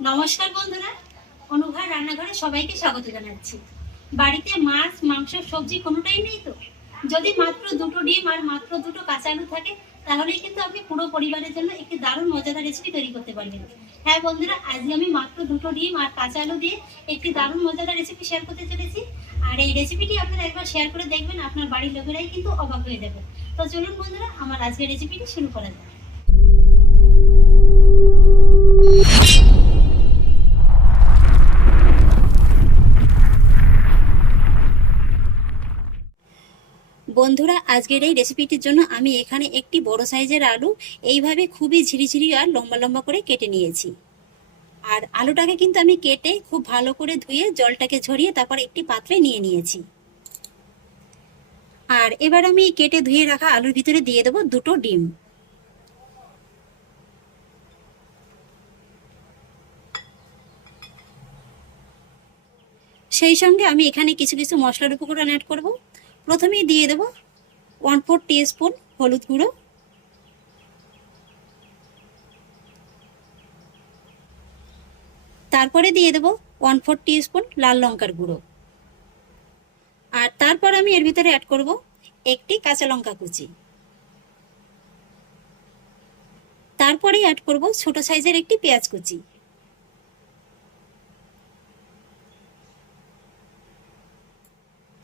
নমস্কার বন্ধুরা অনুভার রান্নাঘরে সবাইকে স্বাগত জানাচ্ছি। বাড়িতে মাছ, মাংস, সবজি কোনোটাই নেই তো? যদি মাত্র দুটো ডিম আর মাত্র দুটো কাঁচা আলু থাকে, তাহলেই কিন্তু আপনি পুরো পরিবারের জন্য একটি দারুণ মজাদার রেসিপি তৈরি করতে পারবেন। হ্যাঁ বন্ধুরা আজকে আমি মাত্র দুটো ডিম আর কাঁচা আলু দিয়ে একটি দারুণ মজাদার রেসিপি শেয়ার করতে চলেছি। আর এই রেসিপিটি আপনারা একবার শেয়ার করে দেখবেন, আপনার বাড়ির লোকেরাই কিন্তু অবাক হয়ে যাবে। তো চলুন বন্ধুরা, আমার আজকের রেসিপিটি শুরু করা যাক। বন্ধুরা, আজকের এই রেসিপিটির জন্য আমি এখানে একটি বড় সাইজের আলু এইভাবে খুবই ঝিরিঝিরি আর লম্বা লম্বা করে কেটে নিয়েছি। আর আলুটাকে কিন্তু আমি কেটে খুব ভালো করে ধুয়ে জলটাকে ঝরিয়ে তারপর একটি পাত্রে নিয়ে নিয়েছি। আর এবার আমি কেটে ধুয়ে রাখা আলুর ভিতরে দিয়ে দেবো দুটো ডিম। সেই সঙ্গে আমি এখানে কিছু কিছু মশলার উপকরণ অ্যাড করব। প্রথমেই দিয়ে দেব ওয়ান ফোর স্পুন হলুদ গুঁড়ো। তারপরে দিয়ে দেব ওয়ান ফোর স্পুন লাল লঙ্কার গুঁড়ো। আর তারপর আমি এর ভিতরে অ্যাড করব একটি কাঁচা লঙ্কা কুচি। তারপরে অ্যাড করব ছোট সাইজের একটি পেঁয়াজ কুচি।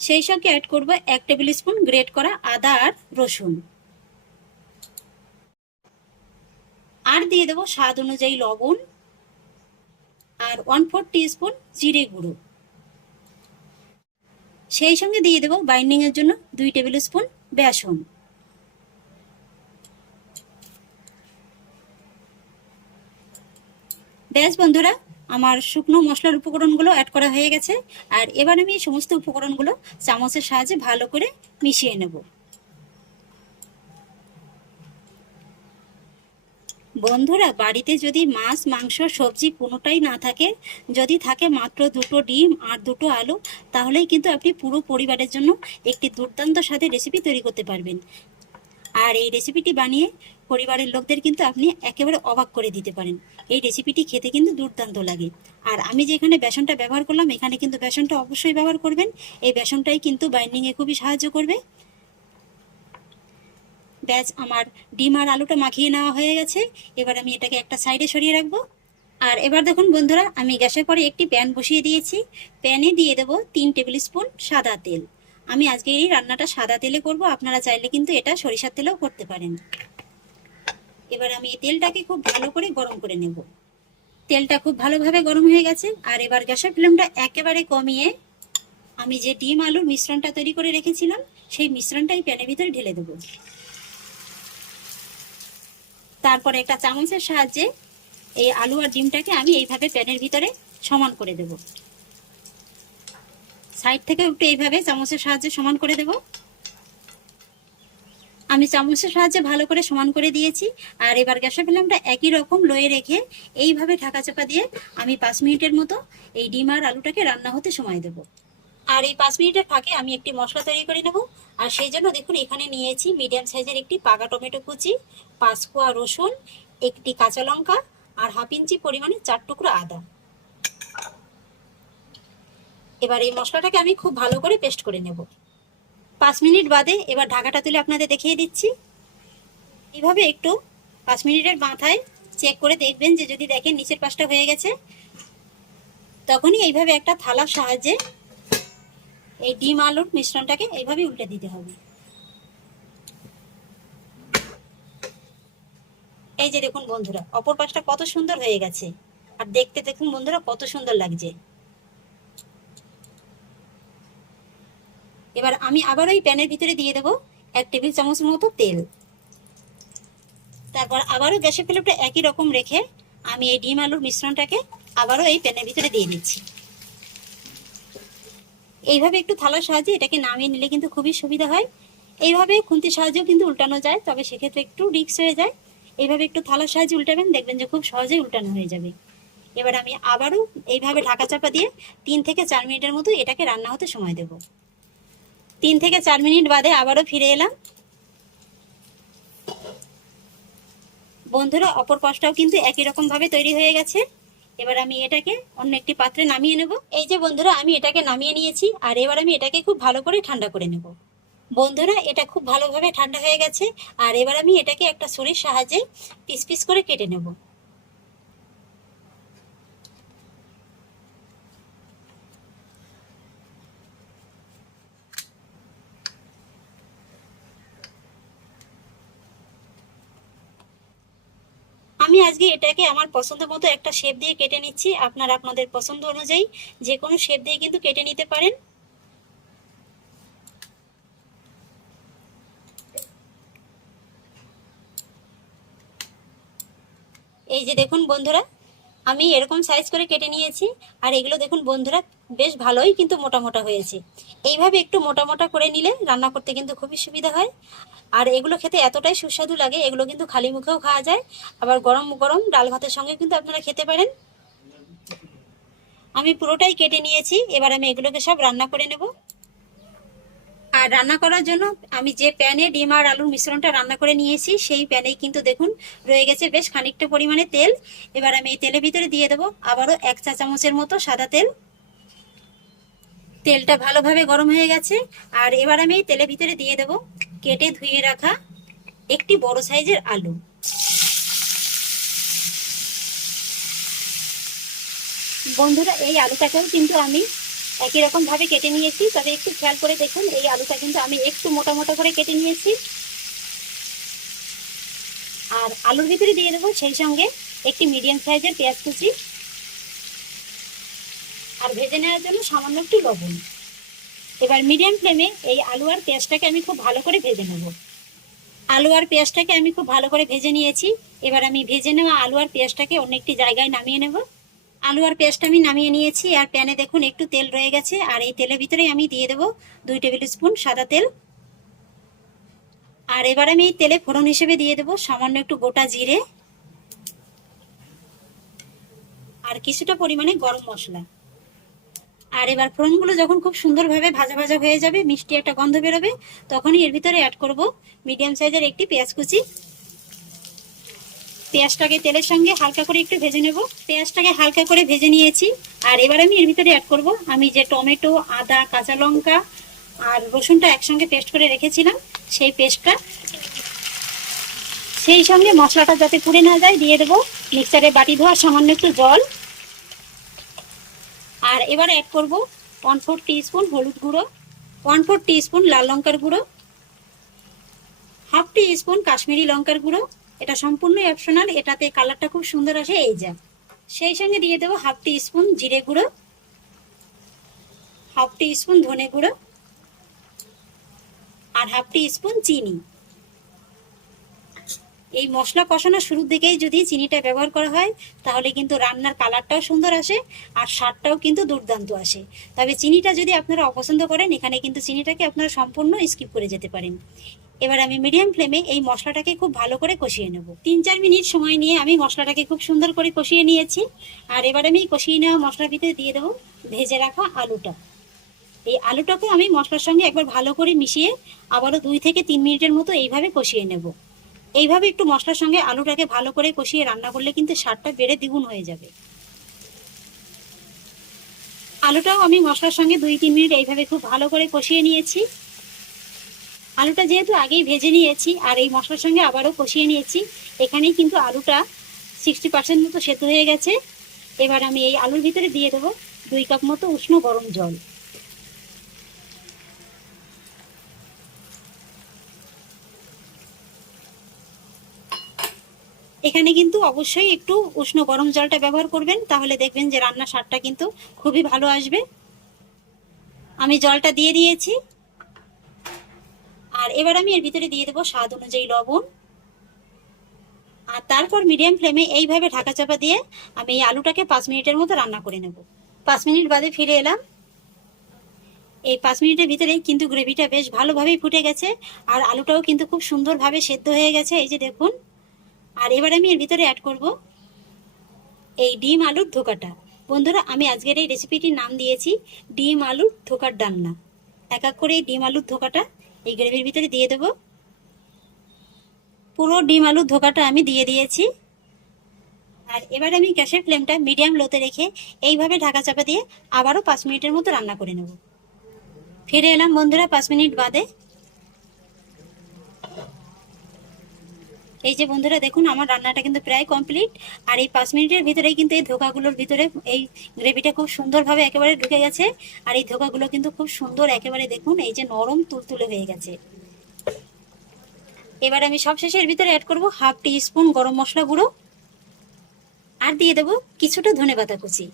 সেই সঙ্গে অ্যাড করব এক টেবিল স্পুন গ্রেট করা আদা আর রসুন। আর দিয়ে দেবো স্বাদ অনুযায়ী লবণ আর ওয়ান ফোর স্পুন জিরে গুঁড়ো। সেই সঙ্গে দিয়ে দেবো বাইন্ডিং এর জন্য দুই টেবিল স্পুন বেসন। ব্যাস বন্ধুরা আমার শুকনো মশলার উপকরণগুলো অ্যাড করা হয়ে গেছে। আর এবার আমি সমস্ত উপকরণগুলো চামচের সাহায্যে ভালো করে মিশিয়ে নেব। বন্ধুরা, বাড়িতে যদি মাছ, মাংস, সবজি কোনোটাই না থাকে, যদি থাকে মাত্র দুটো ডিম আর দুটো আলু, তাহলেই কিন্তু আপনি পুরো পরিবারের জন্য একটি দুর্দান্ত স্বাদের রেসিপি তৈরি করতে পারবেন। আর এই রেসিপিটি বানিয়ে পরিবারের লোকদের কিন্তু আপনি একেবারে অবাক করে দিতে পারেন। এই রেসিপিটি খেতে কিন্তু দুর্দান্ত লাগে। আর আমি যেখানে বেসনটা ব্যবহার করলাম, এখানে কিন্তু বেসনটা অবশ্যই ব্যবহার করবেন। এই বেসনটাই কিন্তু বাইন্ডিংয়ে খুবই সাহায্য করবে। ব্যাস, আমার ডিম আর আলুটা মাখিয়ে নেওয়া হয়ে গেছে। এবার আমি এটাকে একটা সাইডে সরিয়ে রাখব। আর এবার দেখুন বন্ধুরা, আমি গ্যাসের পরে একটি প্যান বসিয়ে দিয়েছি। প্যানে দিয়ে দেবো তিন টেবিল স্পুন সাদা তেল। আমি আজকে এই রান্নাটা সাদা তেলে করব। আপনারা চাইলে কিন্তু এটা সরিষার তেলেও করতে পারেন। এবার আমি তেলটাকে খুব ভালো করে গরম করে নেব। তেলটা খুব ভালোভাবে গরম হয়ে গেছে, আর এবার গ্যাসের ফ্লেমটা একেবারে কমিয়ে আমি যে ডিম আলুর মিশ্রণটা তৈরি করে রেখেছিলাম, সেই মিশ্রণটাই প্যানের ভিতরে ঢেলে দেবো। তারপরে একটা চামচের সাহায্যে এই আলু আর ডিমটাকে আমি এইভাবে প্যানের ভিতরে সমান করে দেব। সাইড থেকে একটু এইভাবে চামচের সাহায্যে সমান করে দেব। আমি চামচের সাহায্যে ভালো করে সমান করে দিয়েছি। আর এবার গ্যাসের ফ্লেমটা একই রকম লয়ে রেখে এইভাবে ঢাকা চাপা দিয়ে আমি পাঁচ মিনিটের মতো এই ডিম আর আলুটাকে রান্না হতে সময় দেব। আর এই পাঁচ মিনিটের ফাঁকে আমি একটি মশলা তৈরি করে নেব। আর সেই জন্য দেখুন, এখানে নিয়েছি মিডিয়াম সাইজের একটি পাকা টমেটো কুচি পাঁচ কোয়া রসুন, একটি কাঁচা লঙ্কা, আর হাফ ইঞ্চি পরিমাণে চার টুকরো আদা। এবার এই মশলাটাকে আমি খুব ভালো করে পেস্ট করে নেব। পাঁচ মিনিট বাদে এবার ঢাকাটা তুলে আপনাদের দেখিয়ে দিচ্ছি। এইভাবে একটু পাঁচ মিনিটের মাথায় চেক করে দেখবেন যে যদি দেখেন নিচের পাশটা হয়ে গেছে, তখনই এইভাবে একটা থালার সাহায্যে এই ডিম আলুর মিশ্রণটাকে এইভাবে উল্টে দিতে হবে। এই যে দেখুন বন্ধুরা, অপর পাশটা কত সুন্দর হয়ে গেছে। আর দেখতে দেখুন বন্ধুরা, কত সুন্দর লাগছে। এবার আমি আবার ওই প্যানের ভিতরে দিয়ে দেব এক টেবিল চামচ মতো তেল। তারপর আবারও গ্যাসের ফ্লেমটা একই রকম রেখে আমি এই ডিম আলুর মিশ্রণটাকে আবারও এই প্যানের ভিতরে দিয়ে দিচ্ছি। এইভাবে একটু থালার সাহায্যে এটাকে নামিয়ে নিলে কিন্তু খুবই সুবিধা হয়। এইভাবে খুন্তির সাহায্যেও কিন্তু উল্টানো যায়, তবে সেক্ষেত্রে একটু রিক্স হয়ে যায়। এইভাবে একটু থালার সাহায্যে উল্টাবেন, দেখবেন যে খুব সহজেই উল্টানো হয়ে যাবে। এবার আমি আবারও এইভাবে ঢাকা চাপা দিয়ে তিন থেকে চার মিনিটের মতো এটাকে রান্না হতে সময় দেব। তিন থেকে চার মিনিট বাদে আবারও ফিরে এলাম। বন্ধুরা, অপর পাশটাও কিন্তু একই রকম ভাবে তৈরি হয়ে গেছে। এবার আমি এটাকে অন্য একটি পাত্রে নামিয়ে নেব। এই যে বন্ধুরা, আমি এটাকে নামিয়ে নিয়েছি, আর এবার আমি এটাকে খুব ভালো করে ঠান্ডা করে নেব। বন্ধুরা, এটা খুব ভালোভাবে ঠান্ডা হয়ে গেছে, আর এবার আমি এটাকে একটা ছুরির সাহায্যে পিস পিস করে কেটে নেব। আমি আজকে এটাকে আমার পছন্দ মতো একটা শেপ দিয়ে কেটে নিচ্ছি। আপনারা আপনাদের পছন্দ অনুযায়ী যে কোনো শেপ দিয়ে কিন্তু কেটে নিতে পারেন। এই যে দেখুন বন্ধুরা, আমি এরকম সাইজ করে কেটে নিয়েছি, আর এগুলো দেখুন বন্ধুরা বেশ ভালোই কিন্তু মোটা মোটা হয়েছে। এইভাবে একটু মোটা মোটা করে নিলে রান্না করতে কিন্তু খুবই সুবিধা হয়। আর এগুলো খেতে এতটাই সুস্বাদু লাগে, এগুলো কিন্তু খালি মুখেও খাওয়া যায়। আবার গরম গরম ডাল ভাতের সঙ্গে কিন্তু আপনারা খেতে পারেন। আমি পুরোটাই কেটে নিয়েছি, এবার আমি এগুলোকে সব রান্না করে নেব। আর রান্না করার জন্য আমি যে প্যানে ডিম আর আলুর মিশ্রণটা রান্না করে নিয়েছি, সেই প্যানেই কিন্তু দেখুন রয়ে গেছে বেশ খানিকটা পরিমাণে তেল। এবার আমি এই তেলের ভিতরে দিয়ে দেবো আবারও এক চা চামচের মতো সাদা তেল। তেলটা ভালোভাবে গরম হয়ে গেছে, আর এবার আমি এই তেলের ভিতরে দিয়ে দেবো কেটে ধুয়ে রাখা একটি বড় সাইজের আলু। বন্ধুরা, এই আলুটাকেও কিন্তু আমি একই রকম ভাবে কেটে নিয়েছি। তবে একটু খেয়াল করে দেখুন, এই আলুটা কিন্তু আমি একটু মোটা মোটা করে কেটে নিয়েছি। আর আলুর ভিতরে দিয়ে দেবো সেই সঙ্গে একটি মিডিয়াম সাইজের পেঁয়াজ কুচি। আর ভেজে নেওয়ার জন্য সামান্য একটু লবণ। এবার মিডিয়াম ফ্লেমে এই আলু আর পেঁয়াজটাকে আমি খুব ভালো করে ভেজে নেব। আলু আর পেঁয়াজটাকে আমি খুব ভালো করে ভেজে নিয়েছি। এবার আমি ভেজে নেওয়া আলু আর পেঁয়াজটাকে অন্য একটি জায়গায় নামিয়ে নেব। আলু আর পেঁয়াজটা আমি নামিয়ে নিয়েছি। আর প্যানে দেখুন একটু তেল রয়ে গেছে। আর এই তেলের ভিতরে আমি দিয়ে দেবো দুই টেবিল স্পুন সাদা তেল। আর এবার আমি এই তেলে ফোড়ন হিসেবে দিয়ে দেবো সামান্য একটু গোটা জিরে। আর কিছুটা পরিমাণে গরম মশলা। আর এবার ফোড়নগুলো যখন খুব সুন্দরভাবে ভাজা ভাজা হয়ে যাবে, মিষ্টি একটা গন্ধ বেরোবে, তখনই এর ভিতরে অ্যাড করব মিডিয়াম সাইজের একটি পেঁয়াজ কুচি। পেঁয়াজটাকে তেলের সঙ্গে হালকা করে একটু ভেজে নেব। পেঁয়াজটাকে হালকা করে ভেজে নিয়েছি। আর এবার আমি এর ভিতরে অ্যাড করব। আমি যে টমেটো, আদা, কাঁচা লঙ্কা আর রসুনটা একসঙ্গে পেস্ট করে রেখেছিলাম, সেই পেস্টটা সেই সঙ্গে মশলাটা যাতে পুড়ে না যায়, দিয়ে দেবো মিক্সারে বাটি ধোয়ার সামান্য একটু জল। আর এবার অ্যাড করব ওয়ান ফোর স্পুন হলুদ গুঁড়ো ওয়ান ফোর স্পুন লাল লঙ্কার গুঁড়ো হাফ টি স্পুন কাশ্মীরি লঙ্কার গুঁড়ো। এটা সম্পূর্ণই অপশনাল এটাতে কালারটা খুব সুন্দর আসে, এই যা। সেই সঙ্গে দিয়ে দেবো হাফ টি স্পুন জিরে গুঁড়ো হাফ টি স্পুন ধনে গুঁড়ো, আর হাফ টি স্পুন চিনি। এই মশলা কষানোর শুরুর দিকেই যদি চিনিটা ব্যবহার করা হয়, তাহলে কিন্তু রান্নার কালারটাও সুন্দর আসে আর স্বাদটাও কিন্তু দুর্দান্ত আসে। তবে চিনিটা যদি আপনারা অপছন্দ করেন, এখানে কিন্তু চিনিটাকে আপনারা সম্পূর্ণ স্কিপ করে যেতে পারেন। এবার আমি মিডিয়াম ফ্লেমে এই মশলাটাকে খুব ভালো করে কষিয়ে নেব। তিন চার মিনিট সময় নিয়ে আমি মশলাটাকে খুব সুন্দর করে কষিয়ে নিয়েছি। আর এবার আমি কষিয়ে নেওয়া মশলার ভিতরে দিয়ে দেবো ভেজে রাখা আলুটা। এই আলুটাকে আমি মশলার সঙ্গে একবার ভালো করে মিশিয়ে আবারও দুই থেকে তিন মিনিটের মতো এইভাবে কষিয়ে নেব। এইভাবে একটু মশলার সঙ্গে আলুটাকে ভালো করে কষিয়ে রান্না করলে কিন্তু স্বাদটা বেড়ে দ্বিগুণ হয়ে যাবে। আলুটাও আমি মশলার সঙ্গে দুই তিন মিনিট এইভাবে খুব ভালো করে কষিয়ে নিয়েছি। আলুটা যেহেতু আগেই ভেজে নিয়েছি আর এই মশলার সঙ্গে আবারও কষিয়ে নিয়েছি, এখানেই কিন্তু আলুটা সিক্সটি পার্সেন্ট মতো সেদ্ধ হয়ে গেছে। এবার আমি এই আলুর ভিতরে দিয়ে দেবো দুই কাপ মতো উষ্ণ গরম জল। এখানে কিন্তু অবশ্যই একটু উষ্ণ গরম জলটা ব্যবহার করবেন, তাহলে দেখবেন যে রান্নার স্বাদটা কিন্তু খুবই ভালো আসবে। আমি জলটা দিয়ে দিয়েছি। আর এবার আমি এর ভিতরে দিয়ে দেবো স্বাদ অনুযায়ী লবণ। আর তারপর মিডিয়াম ফ্লেমে এইভাবে ঢাকা চাপা দিয়ে আমি এই আলুটাকে পাঁচ মিনিটের মতো রান্না করে নেব। পাঁচ মিনিট বাদে ফিরে এলাম। এই পাঁচ মিনিটের ভিতরে কিন্তু গ্রেভিটা বেশ ভালোভাবেই ফুটে গেছে, আর আলুটাও কিন্তু খুব সুন্দরভাবে সেদ্ধ হয়ে গেছে। এই যে দেখুন আর এবার আমি এর ভিতরে অ্যাড করব এই ডিম আলুর ধোকাটা। বন্ধুরা, আমি আজকের এই রেসিপিটির নাম দিয়েছি ডিম আলুর ধোকার ডান্না এক এক করে এই ডিম আলুর ধোকাটা এই গ্রেভির ভিতরে দিয়ে দেব। পুরো ডিম আলুর ধোকাটা আমি দিয়ে দিয়েছি। আর এবার আমি গ্যাসের ফ্লেমটা মিডিয়াম লোতে রেখে এইভাবে ঢাকা চাপা দিয়ে আবারও পাঁচ মিনিটের মতো রান্না করে নেব। ফিরে এলাম বন্ধুরা, পাঁচ মিনিট বাদে। এই যে বন্ধুরা, দেখুন, আমার রান্নাটা কিন্তু প্রায় কমপ্লিট আর এই পাঁচ মিনিটের ভিতরেই কিন্তু এই ধোকাগুলোর ভিতরে এই গ্রেভিটা খুব সুন্দরভাবে একেবারে ঢুকে গেছে। আর এই ধোকাগুলো কিন্তু খুব সুন্দর একেবারে, দেখুন, এই যে নরম তুলতুলে হয়ে গেছে। এবার আমি সবশেষের ভিতরে অ্যাড করব হাফ টি স্পুন গরম মশলা গুঁড়ো। আর দিয়ে দেবো কিছুটা ধনে পাতা কুচি।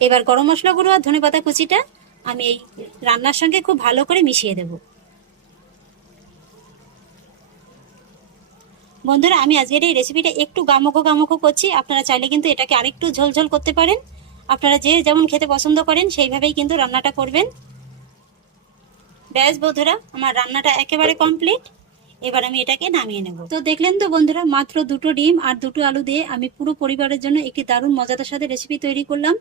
এবার গরম মশলা গুঁড়ো আর ধনে পাতা কুচিটা আমি এই রান্নার সঙ্গে খুব ভালো করে মিশিয়ে দেব। বন্ধুরা, আমি আজকের এই রেসিপিটা একটু গামকো গামকো করছি। আপনারা চাইলে কিন্তু এটাকে আরেকটু ঝোলঝোল করতে পারেন। আপনারা যে যেমন খেতে পছন্দ করেন, সেইভাবেই কিন্তু রান্নাটা করবেন। ব্যাস বন্ধুরা, আমার রান্নাটা একেবারে কমপ্লিট এবার আমি এটাকে নামিয়ে নেব। তো দেখলেন তো বন্ধুরা, মাত্র দুটো ডিম আর দুটো আলু দিয়ে আমি পুরো পরিবারের জন্য একটি দারুণ মজাদার সাথে রেসিপি তৈরি করলাম।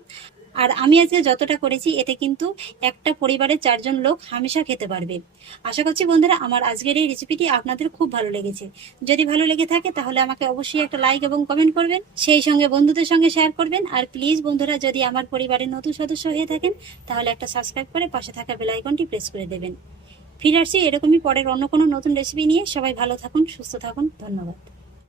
আর আমি আজকে যতটা করেছি, এতে কিন্তু একটা পরিবারের চারজন লোক হামেশা খেতে পারবে। আশা করছি বন্ধুরা, আমার আজকের এই রেসিপিটি আপনাদের খুব ভালো লেগেছে। যদি ভালো লেগে থাকে, তাহলে আমাকে অবশ্যই একটা লাইক এবং কমেন্ট করবেন। সেই সঙ্গে বন্ধুদের সঙ্গে শেয়ার করবেন। আর প্লিজ বন্ধুরা, যদি আমার পরিবারের নতুন সদস্য হয়ে থাকেন, তাহলে একটা সাবস্ক্রাইব করে পাশে থাকা বেল আইকনটি প্রেস করে দেবেন। ফিরে আসছি, এরকমই পরের অন্য কোনো নতুন রেসিপি নিয়ে। সবাই ভালো থাকুন, সুস্থ থাকুন, ধন্যবাদ।